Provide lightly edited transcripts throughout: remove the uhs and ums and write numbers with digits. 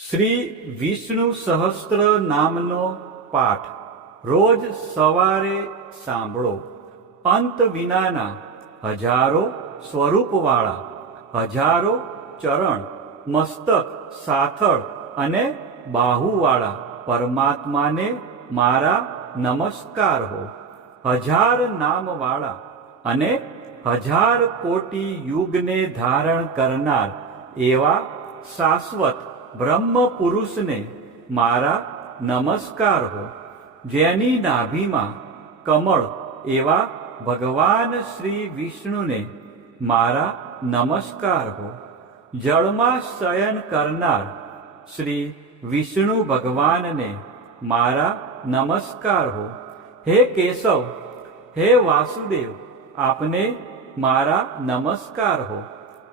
શ્રી વિષ્ણુ સહસ્ત્ર નામનો પાઠ રોજ સવારે સાંભળો. અંત વિનાના હજારો સ્વરૂપવાળા, હજારો ચરણ, મસ્તક, સાથળ અને બાહુવાળા પરમાત્માને મારા નમસ્કાર હો. હજાર નામવાળા અને હજાર કોટી યુગને ધારણ કરનાર એવા શાશ્વત બ્રહ્મ પુરુષને મારા નમસ્કાર હો. જેની નાભીમાં કમળ એવા ભગવાન શ્રી વિષ્ણુને મારા નમસ્કાર હો. જળમાં શયન કરનાર શ્રી વિષ્ણુ ભગવાનને મારા નમસ્કાર હો. હે કેશવ, હે વાસુદેવ, આપને મારા નમસ્કાર હો.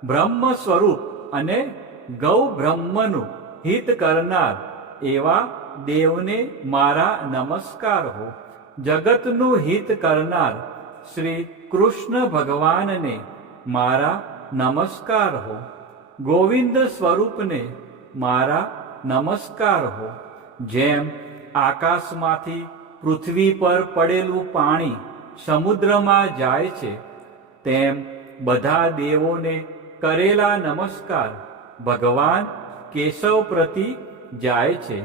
બ્રહ્મ સ્વરૂપ અને ગૌ બ્રહ્મનું હિત કરનાર એવા દેવને મારા નમસ્કાર હો. જગતનું હિત કરનાર શ્રી કૃષ્ણ ભગવાનને મારા નમસ્કાર હો. ગોવિંદ સ્વરૂપને મારા નમસ્કાર હો. જેમ આકાશમાંથી પૃથ્વી પર પડેલું પાણી સમુદ્રમાં જાય છે, તેમ બધા દેવોને કરેલા નમસ્કાર ભગવાન કેશવ પ્રતિ જાય છે.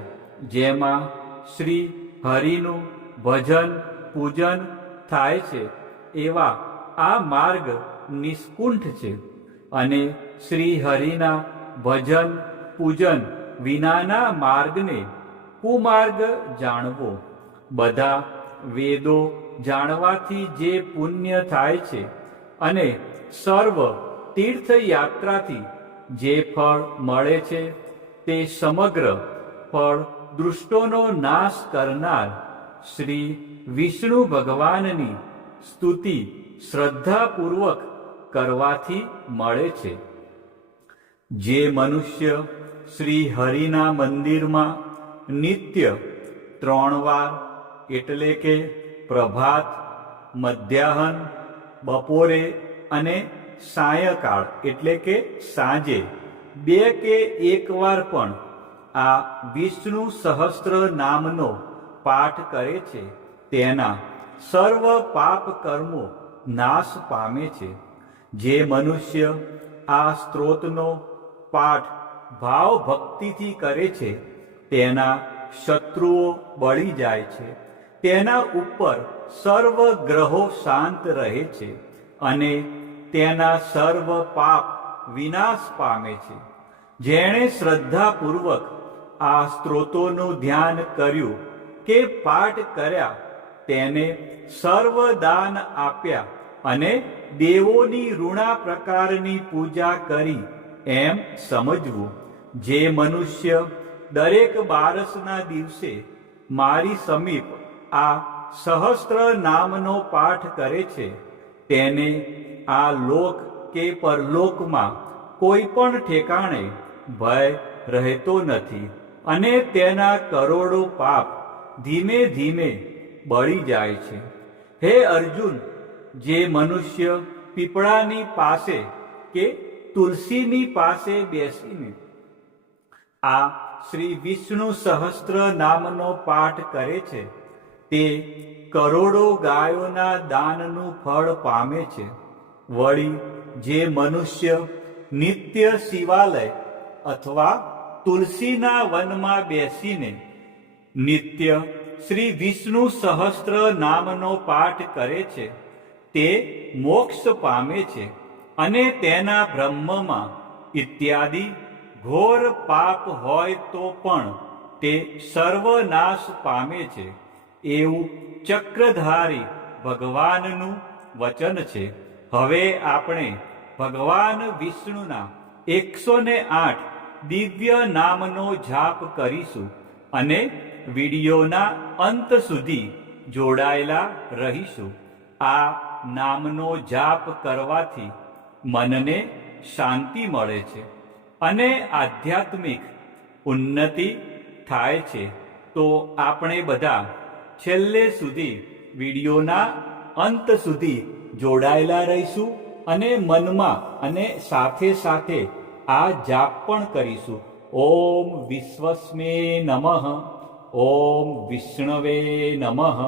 જેમાં શ્રી હરિનું ભજન પૂજન થાય છે એવા આ માર્ગ નિષ્કુંઠ છે, અને શ્રી હરિના ભજન પૂજન વિનાના માર્ગને કુમાર્ગ જાણવો. બધા વેદો જાણવાથી જે પુણ્ય થાય છે અને સર્વ તીર્થયાત્રાથી જે ફળ મળે છે, તે સમગ્ર ફળ દૃષ્ટોનો નાશ કરનાર શ્રી વિષ્ણુ ભગવાનની સ્તુતિ શ્રદ્ધાપૂર્વક કરવાથી મળે છે. જે મનુષ્ય શ્રી હરિના મંદિરમાં નિત્ય 3 વાર એટલે કે પ્રભાત, મધ્યાહન, બપોરે અને સાયંકાળ એટલે કે સાંજે 2 કે 1 વાર પણ આ વિષ્ણુ સહસ્ત્ર નામનો પાઠ કરે છે, તેના સર્વ પાપ કર્મો નાશ પામે છે. જે મનુષ્ય આ સ્ત્રોતનો પાઠ ભાવ ભક્તિથી કરે છે, તેના શત્રુઓ બળી જાય છે, તેના ઉપર સર્વ ગ્રહો શાંત રહે છે અને તેના સર્વ પાપ વિનાશ પામે છે. જેણે શ્રદ્ધાપૂર્વક આ સ્ત્રોતોનું ધ્યાન કર્યું કે પાઠ કર્યા, તેને સર્વ દાન આપ્યા અને દેવોની ઋણા પ્રકારની પૂજા કરી એમ સમજવું. જે મનુષ્ય દરેક બારસના દિવસે મારી સમીપ આ સહસ્ત્ર નામનો પાઠ કરે છે, તેને આ લોક કે પરલોકમાં કોઈ પણ ઠેકાણે ભય રહેતો નથી અને તેના કરોડો પાપ ધીમે ધીમે બળી જાય છે. હે અર્જુન, જે મનુષ્ય પીપળાની પાસે કે તુલસીની પાસે બેસીને આ શ્રી વિષ્ણુ સહસ્ત્ર નામનો પાઠ કરે છે, તે કરોડો ગાયોના દાનનું ફળ પામે છે. વળી જે મનુષ્ય નિત્ય શિવાલય અથવા તુલસીના વનમાં બેસીને નિત્ય શ્રી વિષ્ણુ સહસ્ત્ર નામનો પાઠ કરે છે, તે મોક્ષ પામે છે અને તેના બ્રહ્મમાં ઇત્યાદિ ઘોર પાપ હોય તો પણ તે સર્વનાશ પામે છે. એવું ચક્રધારી ભગવાનનું વચન છે. હવે આપણે ભગવાન વિષ્ણુના 108 દિવ્ય નામનો જાપ કરીશું અને વિડીયોના અંત સુધી જોડાયેલા રહીશું. આ નામનો જાપ કરવાથી મનને શાંતિ મળે છે અને આધ્યાત્મિક ઉન્નતિ થાય છે. તો આપણે બધા છેલ્લે સુધી વિડીયોના અંત સુધી જોડાયેલા રહીશું અને મનમાં અને સાથે સાથે આ જાપ પણ કરીશું. ॐ विश्वस्मे नमः। ॐ विष्णवे नमः।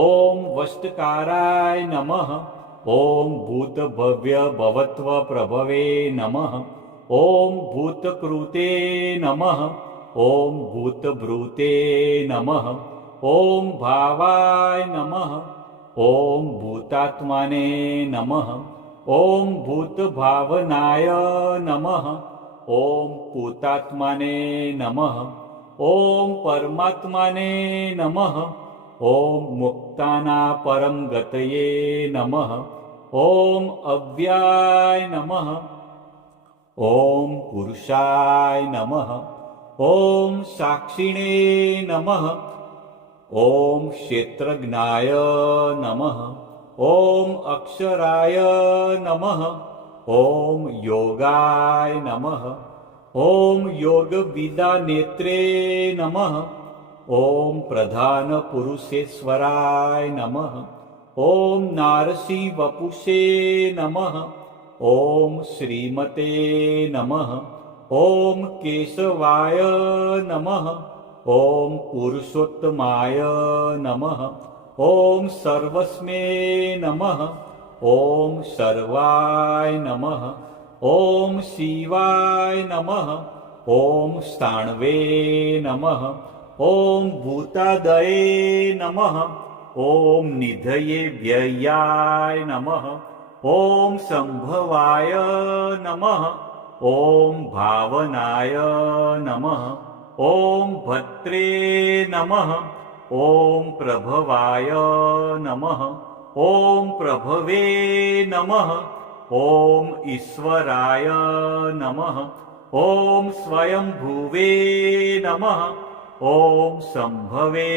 ॐ वष्टकाराय नमः। ॐ भूतभव्य भवत्व प्रभवे नमः। ॐ भूतकृते नमः। ॐ भूतभृते नमः। ॐ भावाय नमः। ॐ भूतात्माने नमः। ॐ भूतभावनाय नमः। ॐ पूतात्माने नमः। ॐ परमात्माने नमः। ॐ मुक्ताना परम गतये नमः। ॐ अव्ययाय नमः। ॐ पुरुषाय नमः। ॐ साक्षिणे नमः। ॐ क्षेत्रज्ञाय नमः। ॐ अक्षराय नमः। ॐ योगाय नमः। ॐ योगविदानेत्रे नमः। ॐ प्रधानपुरुषेश्वराय नमः। ॐ नारसिंहवपुषे नमः। ॐ श्रीमते नमः। ॐ केशवाय नमः। ॐ पुरुषोत्तमाय नमः। ॐ सर्वस्मै नमः। ॐ सर्वाय नमः। ॐ शिवाय नमः। ॐ स्थाणवे नमः। ॐ भूतादये नमः। ॐ निधये व्ययाय नमः। ॐ संभवाय नमः। ॐ भावनाय नमः। ॐ भद्रे नमः। ॐ प्रभवाय नमः। ॐ प्रभवे नमः। ॐ ईश्वराय नमः। ॐ स्वयंभुवे नमः। ॐ संभवे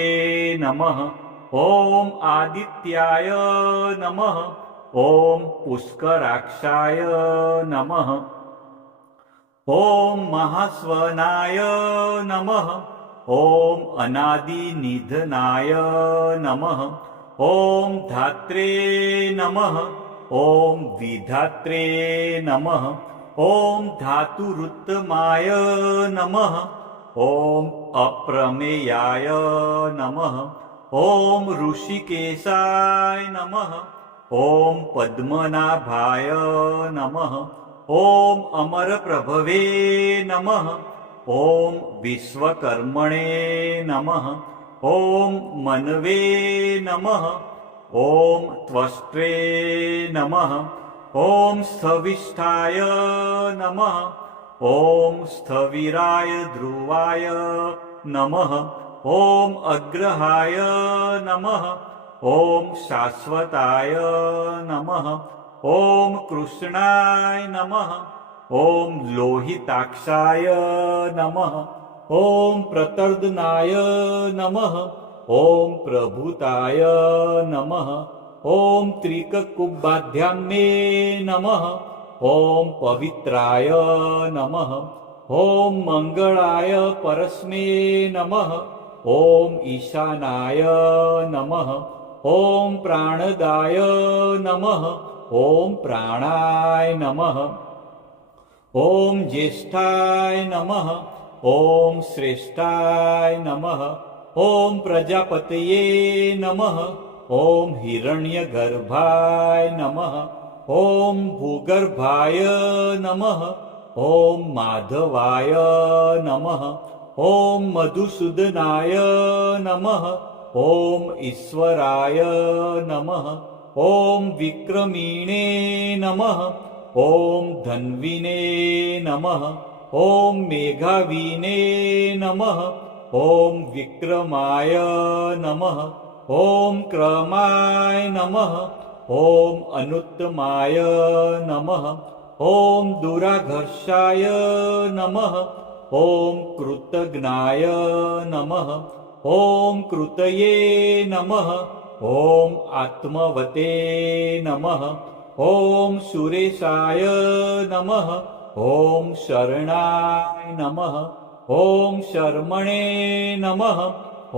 नमः। ॐ आदित्याय नमः। ॐ पुष्कराक्षाय नमः। ॐ महास्वनाय नमः। ॐ अनादिनिधनाय नमः। ॐ धात्रे नमः। ॐ विधात्रे नमः। ॐ धातुरुत्तमाय नमः। ॐ अप्रमेयाय नमः। ॐ ऋषिकेशाय नमः। ॐ पद्मनाभाय नमः। ॐ अमरप्रभवे नमः। ॐ विश्वकर्मणे नमः। ॐ मनवे नमः। ॐ त्वष्ट्रे नमः। ॐ स्थविष्ठाय नमः। ॐ स्थविराय ध्रुवाय नमः। ॐ अग्रहाय नमः। ॐ शाश्वताय नमः। ॐ कृष्णाय नमः। ॐ लोहिताक्षाय नमः। ॐ प्रतर्दनाय नमः। ॐ प्रभूताय नमः। ॐ त्रिककुब्बाध्याम्ने नमः। ॐ पवित्राय नमः। ॐ मङ्गलाय परस्मै नमः। ॐ ईशानाय नमः। ॐ प्राणदाय नमः। ॐ प्राणाय नमः। ॐ ज्येष्ठाय नमः। ॐ श्रेष्ठाय नमः। ॐ प्रजापतये नमः। ॐ हिरण्यगर्भाय नमः। ॐ भूगर्भाय नमः। ॐ माधवाय नमः। ॐ मधुसूदनाय नमः। ॐ ईश्वराय नमः। ॐ विक्रमिणे नमः। ॐ धन्विने नमः। ॐ मेघाविने नमः। ॐ विक्रमाय नमः। ॐ क्रमाय नमः। ॐ अनुत्तमाय नमः। ॐ दुराघर्षाय नमः। ॐ कृतघ्नाय नमः। ॐ कृतये नमः। ॐ आत्मवते नमः। ॐ सुरेशाय नमः। ॐ शरणाय नमः। ॐ शर्मणे नमः।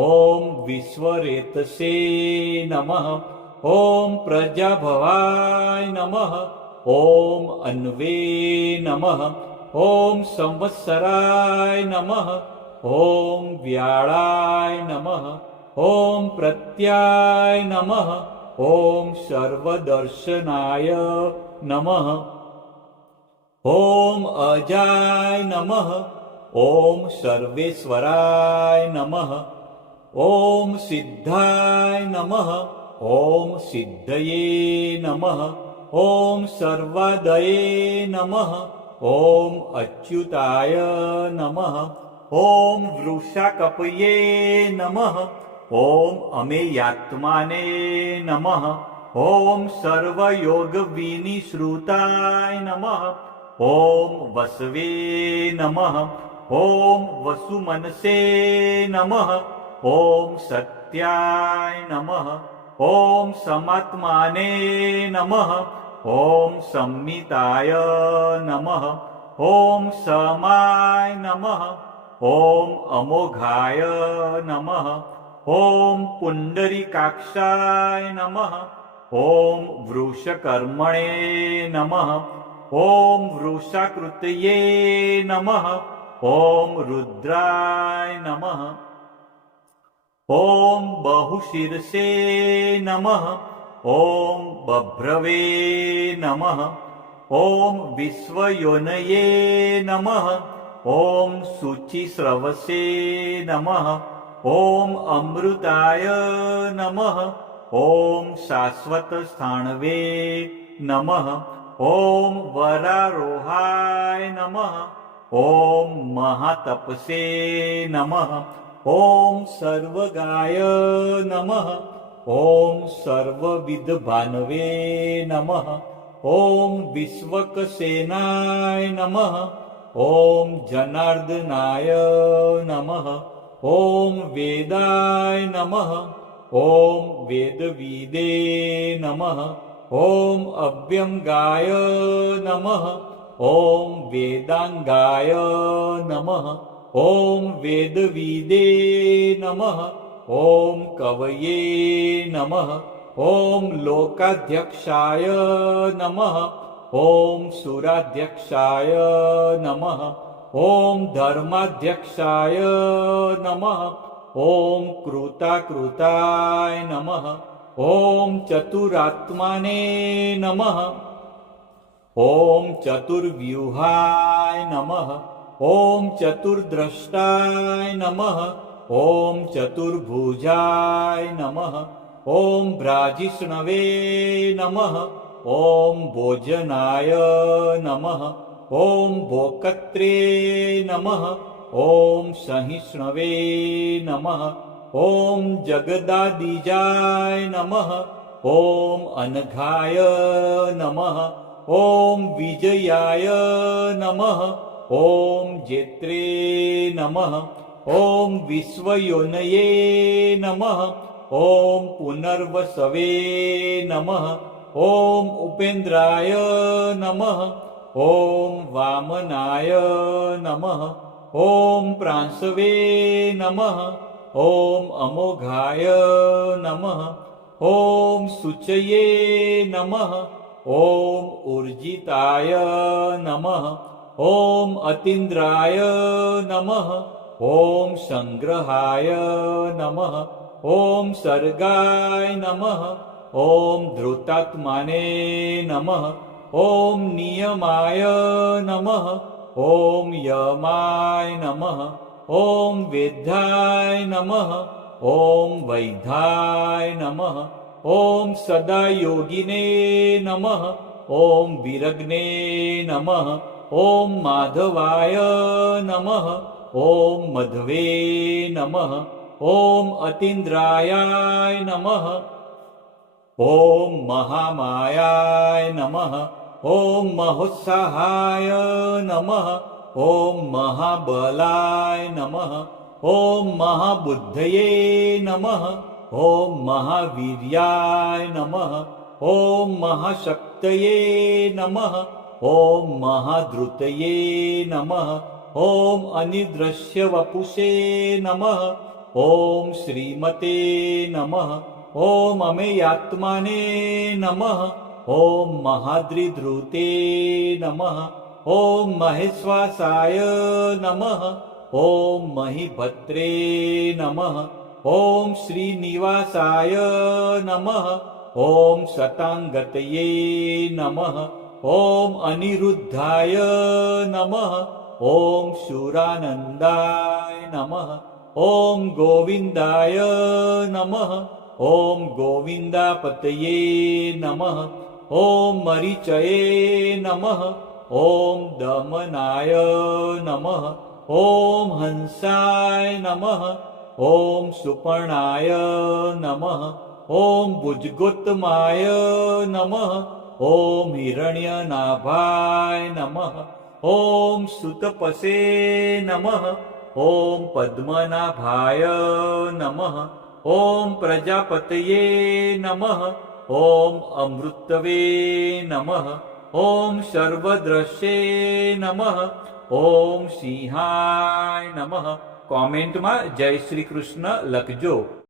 ॐ विश्वरेतसे नमः। ॐ प्रजाभवाय नमः। ॐ अन्वे नमः। ॐ संवत्सराय नमः ॐ व्याळाय नमः ॐ प्रत्याय नमः ॐ सर्वदर्शनाय नमः ॐ अजाय नमः ॐ सर्वेश्वराय नमः ॐ सिद्धाय नमः ॐ सिद्धये नमः ॐ सर्वादये नमः ॐ अच्युताय नमः ॐ वृषाकपये नमः ॐ अमेयात्माने नमः ॐ सर्वयोगविनिश्रुताय नमः ॐ वसवे नमः ॐ वसुमनसे नमः ॐ सत्याय नमः ॐ समात्माने नमः ॐ संमिताय नमः ॐ समाय नमः ॐ अमोघाय नमः ॐ पुण्डरीकाक्षाय नमः ॐ वृषकर्मणे नमः ॐ वृषाकृतये नमः ॐ रुद्राय नमः ॐ बहुशीर्षे नमः ॐ बभ्रवे नमः ॐ विश्वयोनये नमः ॐ शुचिस्रवसे नमः ॐ अमृताय नमः ॐ शाश्वतस्थाणवे नमः ॐ वरारोहाय नमः ॐ महातपसे नमः ॐ सर्वगाय नमः ॐ सर्वविद्भानवे नमः ॐ विश्वकसेनाय नमः ॐ जनार्दनाय नमः ॐ वेदाय नमः ॐ वेदविदे नमः ॐ अभ्यंगाय नमः ॐ वेदांगाय नमः ॐ वेदविदे नमः ॐ कवये नमः ॐ लोकाध्यक्षाय नमः ॐ सुराध्यक्षाय नमः ॐ धर्माध्यक्षाय नमः ॐ कृताकृताय नमः ॐ चतुरात्माने नमः ॐ चतुर्व्यूहाय नमः ॐ चतुर्द्रष्टाय नमः ॐ चतुर्भुजाय नमः ॐ भ्राजिष्णवे नमः ॐ भोजनाय नमः ॐ भोक्त्रे नमः ॐ सहिष्णवे नमः ॐ जगदादिजाय नमः ॐ अनघाय नमः ॐ विजयाय नमः ॐ जेत्रे नमः ॐ विश्वयोनये नमः ॐ पुनर्वसवे नमः ॐ उपेन्द्राय नमः ॐ वामनाय नमः ॐ प्रांशवे नमः ॐ अमोघाय नमः ॐ शुचये नमः ॐ ऊर्जिताय नमः ॐ अतीन्द्राय नमः ॐ संग्रहाय नमः ॐ सर्गाय नमः ॐ धृतात्माने नमः ॐ नियमाय नमः ॐ यमाय नमः ॐ वेद्याय नमः ॐ वैद्याय नमः ॐ सदायोगिने नमः ॐ विरग्ने नमः ॐ माधवाय नमः ॐ मध्वे नमः ॐ अतीन्द्रायाय नमः ॐ महामायाय नमः ॐ महोत्साहाय नमः ॐ महाबलाय नमः ॐ महाबुद्धये नमः ॐ महावीर्याय नमः ॐ महाशक्तये नमः ॐ महाधृतये नमः ॐ अनिदृश्यवपुषे नमः ॐ श्रीमते नमः ॐ अमेयात्माने नमः ॐ महाद्रिधृते नमः ॐ महेश्वासाय नमः ॐ महीभद्रे नमः ॐ श्रीनिवासाय नमः ॐ शताङ्गतये नमः ॐ अनिरुद्धाय नमः ॐ शूरानन्दाय नमः ॐ गोविन्दाय नमः ॐ गोविन्दापतये नमः ॐ मरीचये नमः ॐ दमनाय नमः ॐ हंसाय नमः ॐ सुपर्णाय नमः ॐ भुजगोत्तमाय नमः ॐ हिरण्यनाभाय नमः ॐ सुतपसे नमः ॐ पद्मनाभाय नमः ॐ प्रजापतये नमः ॐ अमृतवे नमः ॐ सर्वद्रश्ये नमः ॐ સિંહાય નમઃ. કોમેન્ટમાં જય શ્રી કૃષ્ણ લખજો.